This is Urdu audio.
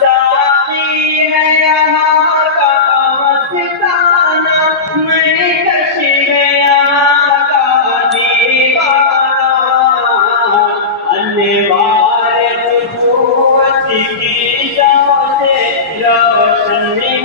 ساقی ہے یہاں کا مستانہ، میں کشی ہے یہاں کا دیوانہ، انوار نبوت کی شان سے روشن